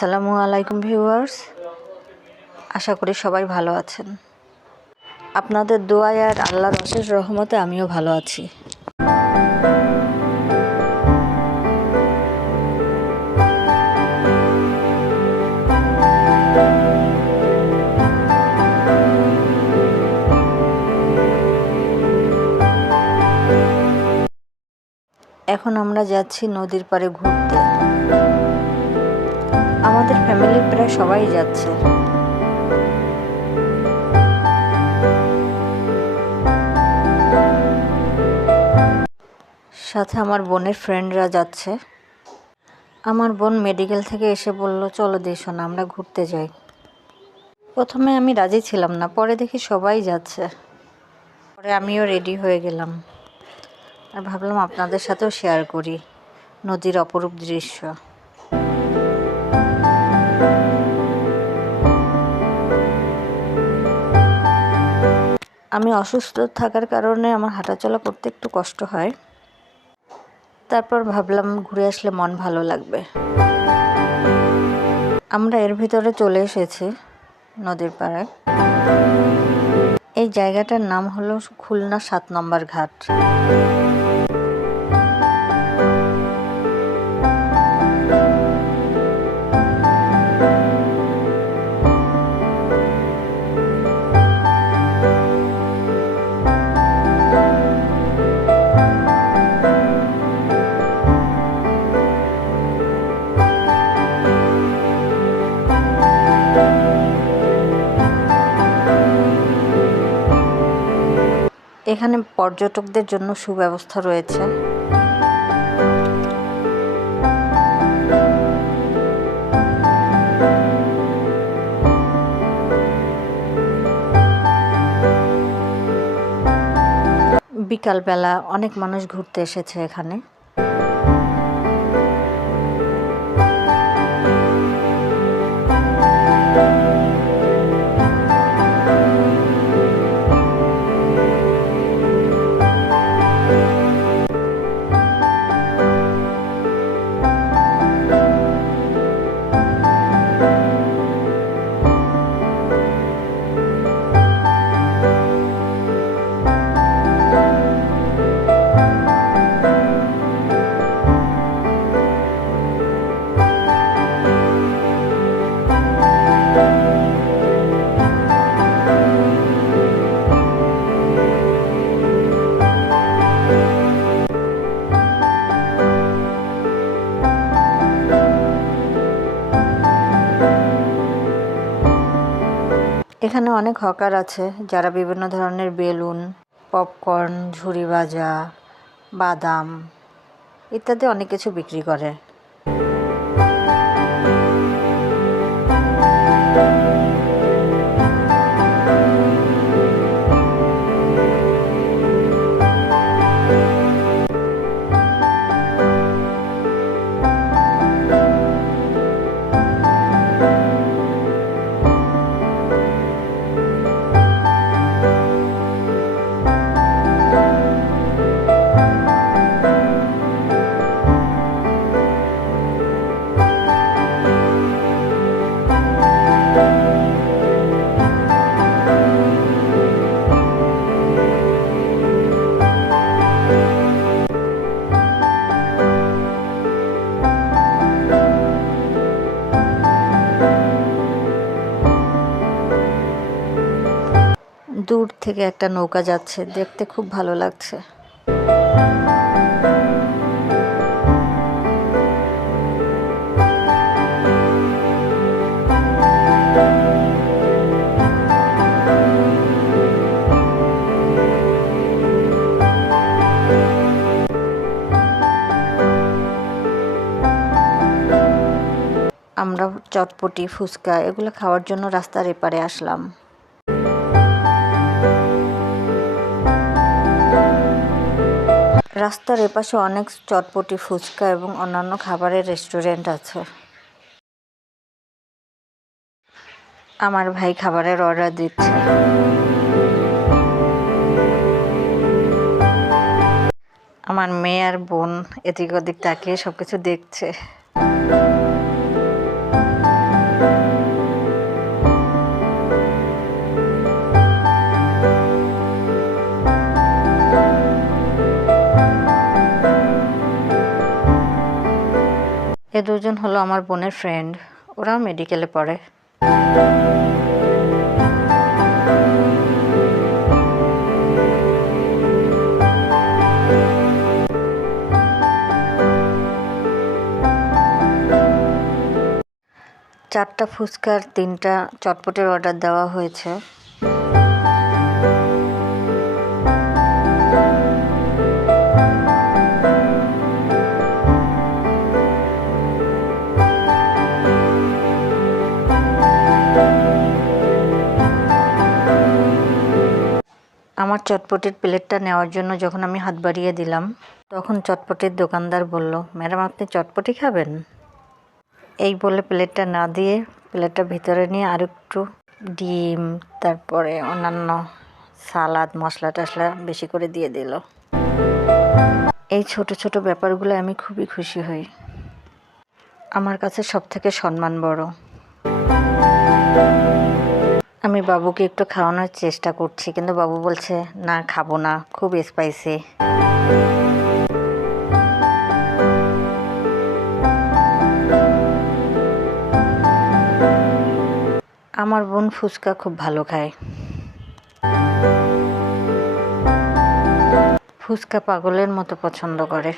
আসসালামু আলাইকুম ভিউয়ার্স। আশা করি সবাই ভালো আছেন। আপনাদের দোয়ায় আর আল্লাহর অশেষ রহমতে আমিও ভালো আছি। এখন আমরা যাচ্ছি নদীর পাড়ে ঘুরতে। সবাই যাচ্ছে। সাথে আমার বোনের ফ্রেন্ডরা যাচ্ছে। আমার বোন মেডিকেল থেকে এসে বলল, চলো দেশো না আমরা ঘুরতে যাই। প্রথমে আমি রাজি ছিলাম না, পরে দেখি সবাই যাচ্ছে। পরে আমিও রেডি হয়ে গেলাম। আর ভাবলাম আপনাদের সাথেও শেয়ার করি নদীর অপরূপ দৃশ্য। আমি অসুস্থ থাকার কারণে আমার হাঁটাচলা করতে একটু কষ্ট হয়। তারপর ভাবলাম ঘুরে আসলে মন ভালো লাগবে। আমরা এর ভিতরে চলে এসেছি নদীর পাড়ায়। এই জায়গাটার নাম হলো খুলনা সাত নম্বর ঘাট। এখানে পর্যটকদের জন্য সুব্যবস্থা রয়েছে। বিকালবেলা অনেক মানুষ ঘুরতে এসেছে এখানে। এখানে অনেক হকার আছে, যারা বিভিন্ন ধরনের বেলুন, পপকর্ন ঝুরি ভাজা, বাদাম ইত্যাদি অনেক কিছু বিক্রি করে। দূর থেকে একটা নৌকা যাচ্ছে দেখতে খুব ভালো লাগছে। আমরা চটপটি, ফুচকা এগুলো খাওয়ার জন্য রাস্তার এপারে আসলাম। রাস্তার এপাশে অনেক চটপটি, ফুচকা এবং অন্যান্য খাবারের রেস্টুরেন্ট আছে। আমার ভাই খাবারের অর্ডার দিচ্ছে। আমার মেয়ে আর বোন এদিক ওদিক তাকিয়ে সব কিছু দেখছে। এ দুজন হলো আমার বোনের ফ্রেন্ড ওরাও মেডিকেলে পড়ে। চারটা ফুচকার তিনটা চটপটের অর্ডার দেওয়া হয়েছে। চটপটির প্লেটটা নেওয়ার জন্য যখন আমি হাত বাড়িয়ে দিলাম, তখন চটপটির দোকানদার বলল, ম্যাডাম, আপনি চটপটি খাবেন? এই বলে প্লেটটা না দিয়ে প্লেটটা ভিতরে নিয়ে আর একটু ডিম, তারপরে অন্যান্য সালাদ, মশলা টশলা বেশি করে দিয়ে দিল। এই ছোট ছোট ব্যাপারগুলো আমি খুবই খুশি হই। আমার কাছে সব থেকে সম্মান বড়। আমি বাবুকে একটু খাওয়ানোর চেষ্টা করছি, কিন্তু বাবু বলছে, না, খাব না, খুব স্পাইসি আমার বোন ফুচকা খুব ভালো খায়। ফুচকা পাগলের মতো পছন্দ করে।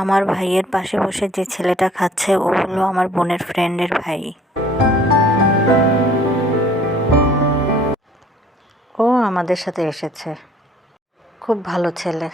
আমার ভাইয়ের পাশে বসে যে ছেলেটা খাচ্ছে, ও হলো আমার বোনের ফ্রেন্ডের ভাই। ও আমাদের সাথে এসেছে। খুব ভালো ছেলে।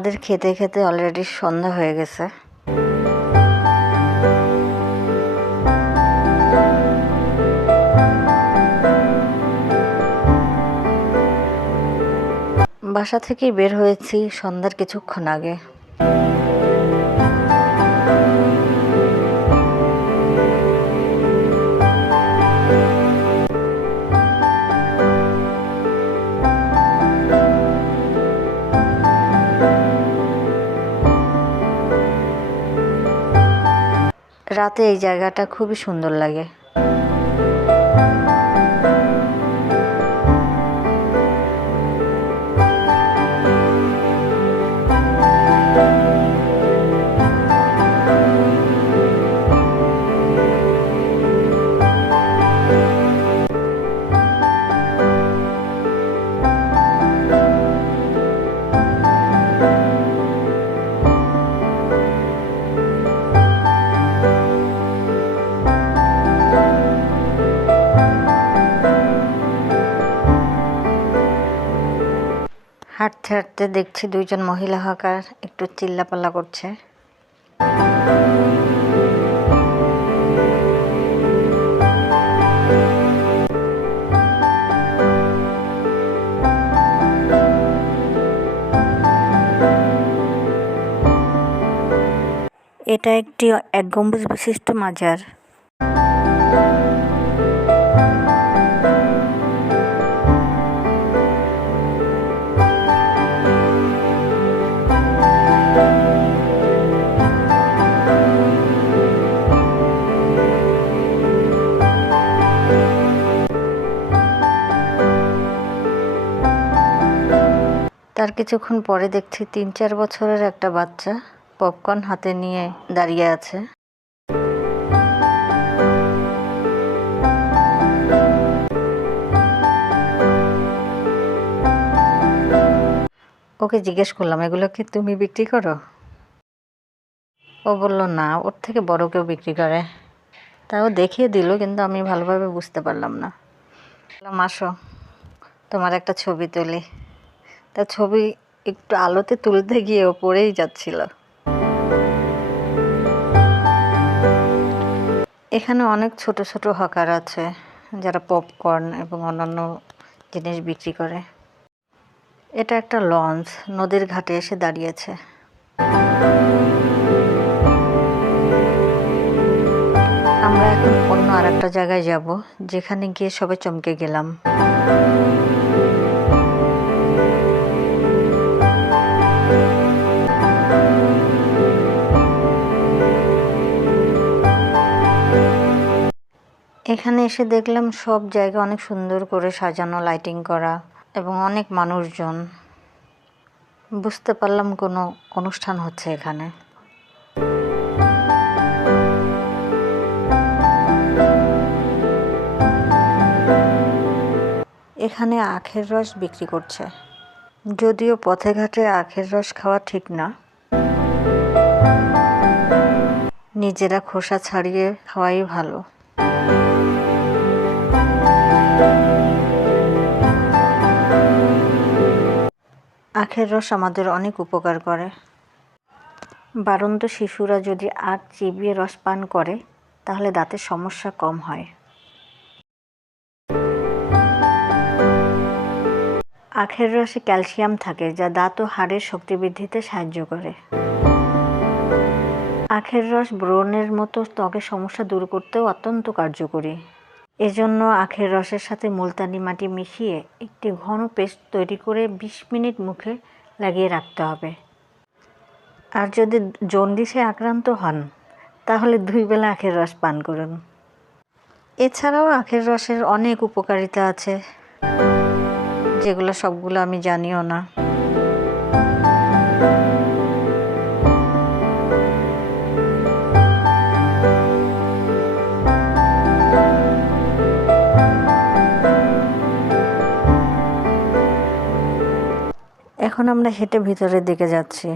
আমাদের খেতে খেতে অলরেডি সন্ধ্যা হয়ে গেছে। বাসা থেকে বের হয়েছি সন্ধ্যার কিছুক্ষণ আগে। রাতে এই জায়গাটা খুবই সুন্দর লাগে। হাঁটতে দেখছি দুইজন মহিলা হকার একটু চিল্লাপাল্লা করছে। এটা একটি এক গম্বুজ বিশিষ্ট মাজার। তার কিছুক্ষণ পরে দেখছি তিন চার বছরের একটা বাচ্চা পপকর্ন হাতে নিয়ে দাঁড়িয়ে আছে। ওকে জিজ্ঞেস করলাম, এগুলো কি তুমি বিক্রি করো? ও বলল, না, ওর থেকে বড় কেউ বিক্রি করে। তাও দেখিয়ে দিল, কিন্তু আমি ভালোভাবে বুঝতে পারলাম না। আসো, তোমার একটা ছবি তুলি। তা ছবি একটু আলোতে তুলতে গিয়ে ওপরেই যাচ্ছিল। এখানে অনেক ছোট ছোট হকার আছে, যারা পপকর্ন এবং অন্যান্য জিনিস বিক্রি করে। এটা একটা লঞ্চ, নদীর ঘাটে এসে দাঁড়িয়েছে। আমরা এখন অন্য আর একটা জায়গায় যাব, যেখানে গিয়ে সবাই চমকে গেলাম। এখানে এসে দেখলাম সব জায়গা অনেক সুন্দর করে সাজানো লাইটিং করা এবং অনেক মানুষজন। বুঝতে পারলাম কোনো অনুষ্ঠান হচ্ছে এখানে। এখানে আখের রস বিক্রি করছে। যদিও পথে ঘাটে আখের রস খাওয়া ঠিক না। নিজেরা খোসা ছাড়িয়ে খাওয়াই ভালো। আখের রস আমাদের অনেক উপকার করে। বারন্ত শিশুরা যদি আখ চিবিয়ে রস পান করে, তাহলে দাঁতের সমস্যা কম হয়। আখের রসে ক্যালসিয়াম থাকে, যা দাঁত ও হাড়ের শক্তি বৃদ্ধিতে সাহায্য করে। আখের রস ব্রণের মতো ত্বকের সমস্যা দূর করতেও অত্যন্ত কার্যকরী। এজন্য আখের রসের সাথে মুলতানি মাটি মিশিয়ে একটি ঘন পেস্ট তৈরি করে বিশ মিনিট মুখে লাগিয়ে রাখতে হবে। আর যদি জন্ডিসে আক্রান্ত হন, তাহলে দুই বেলা আখের রস পান করুন। এছাড়াও আখের রসের অনেক উপকারিতা আছে, যেগুলো সবগুলো আমি জানিও না। এখন আমরা হেঁটে ভিতরের দিকে যাচ্ছি।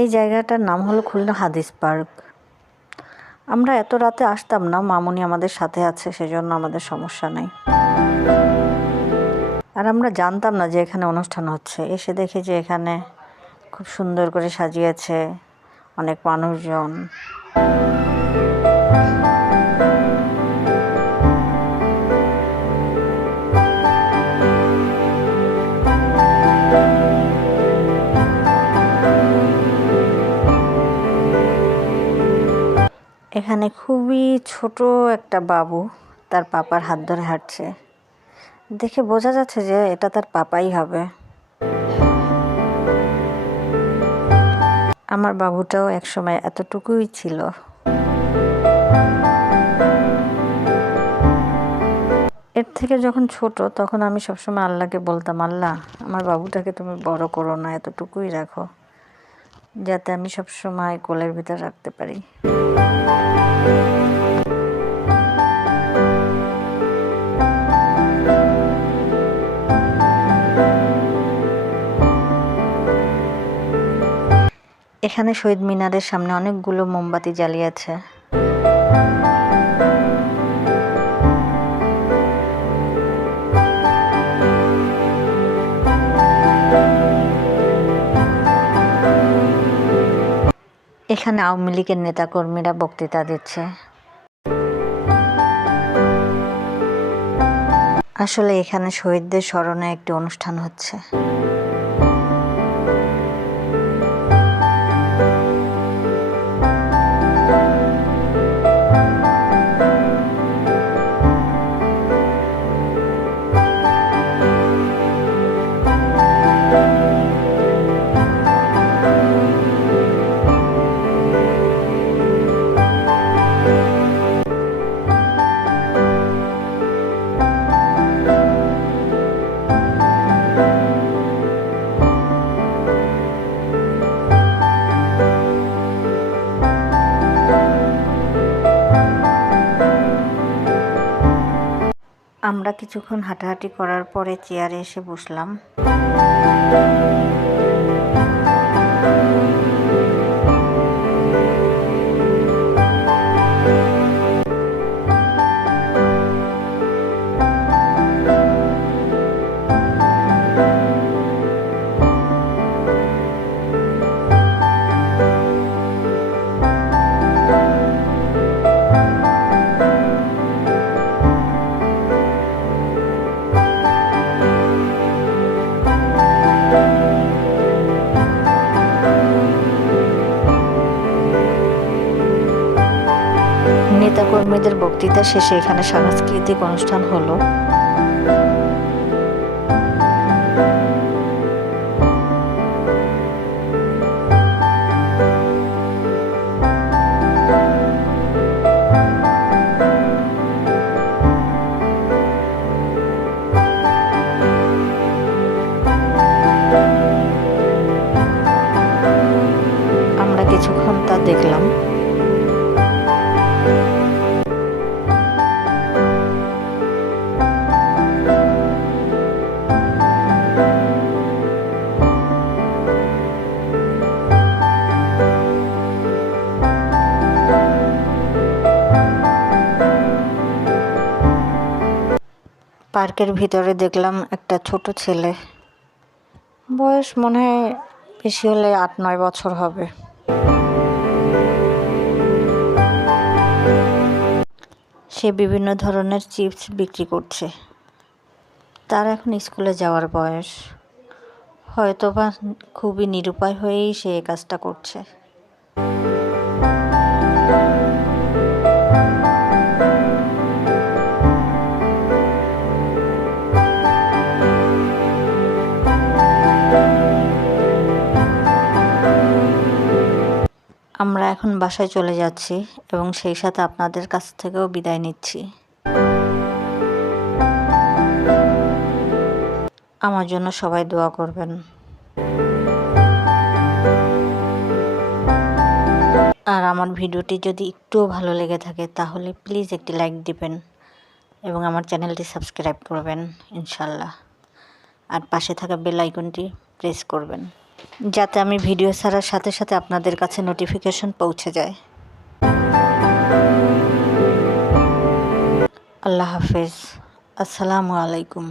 এই জায়গাটার নাম হলো খুলনা হাদিস পার্ক। আমরা এত রাতে আসতাম না, মামুনি আমাদের সাথে আছে, সেজন্য আমাদের সমস্যা নেই। আর আমরা জানতাম না যে এখানে অনুষ্ঠান হচ্ছে। এসে দেখি যে এখানে খুব সুন্দর করে সাজিয়েছে অনেক মানুষজন। এখানে খুবই ছোট একটা বাবু তার পাপার হাত ধরে হাঁটছে। দেখে বোঝা যাচ্ছে যে এটা তার পাপাই হবে। আমার বাবুটাও একসময় এতটুকুই ছিল। এর থেকে যখন ছোট তখন আমি সবসময় আল্লাহকে বলতাম, আল্লাহ, আমার বাবুটাকে তুমি বড় করো না, এতটুকুই রাখো। যাতে আমি সব সময় কোলের ভিতর রাখতে পারি। এখানে শহীদ মিনারের সামনে অনেকগুলো মোমবাতি জ্বালিয়েছে এখানে আওয়ামী লীগের নেতাকর্মীরা বক্তৃতা দিচ্ছে। আসলে এখানে শহীদদের স্মরণে একটি অনুষ্ঠান হচ্ছে। কিছুক্ষণ হাঁটাহাঁটি করার পরে চেয়ারে এসে বসলাম। নেতাকর্মীদের বক্তৃতা শেষে এখানে সাংস্কৃতিক অনুষ্ঠান হলো। পার্কের ভিতরে দেখলাম একটা ছোট ছেলে। বয়স মনে হয় বেশি হলে আট, নয় বছর হবে। সে বিভিন্ন ধরনের চিপস বিক্রি করছে। তার এখন স্কুলে যাওয়ার বয়স। হয়তোবা খুবই নিরুপায় হয়েই সে কাজটা করছে। আমরা এখন বাসায় চলে যাচ্ছি এবং সেই সাথে আপনাদের কাছ থেকেও বিদায় নিচ্ছি। আমার জন্য সবাই দোয়া করবেন। আর আমার ভিডিওটি যদি একটুও ভালো লেগে থাকে, তাহলে প্লিজ একটি লাইক দিবেন এবং আমার চ্যানেলটি সাবস্ক্রাইব করবেন, ইনশাল্লাহ। আর পাশে থাকা বেল আইকনটি প্রেস করবেন। যাতে আমি ভিডিও ছাড়ার সাথে সাথে আপনাদের কাছে নোটিফিকেশন পৌঁছে যায়। আল্লাহ হাফেজ। আসসালামু আলাইকুম।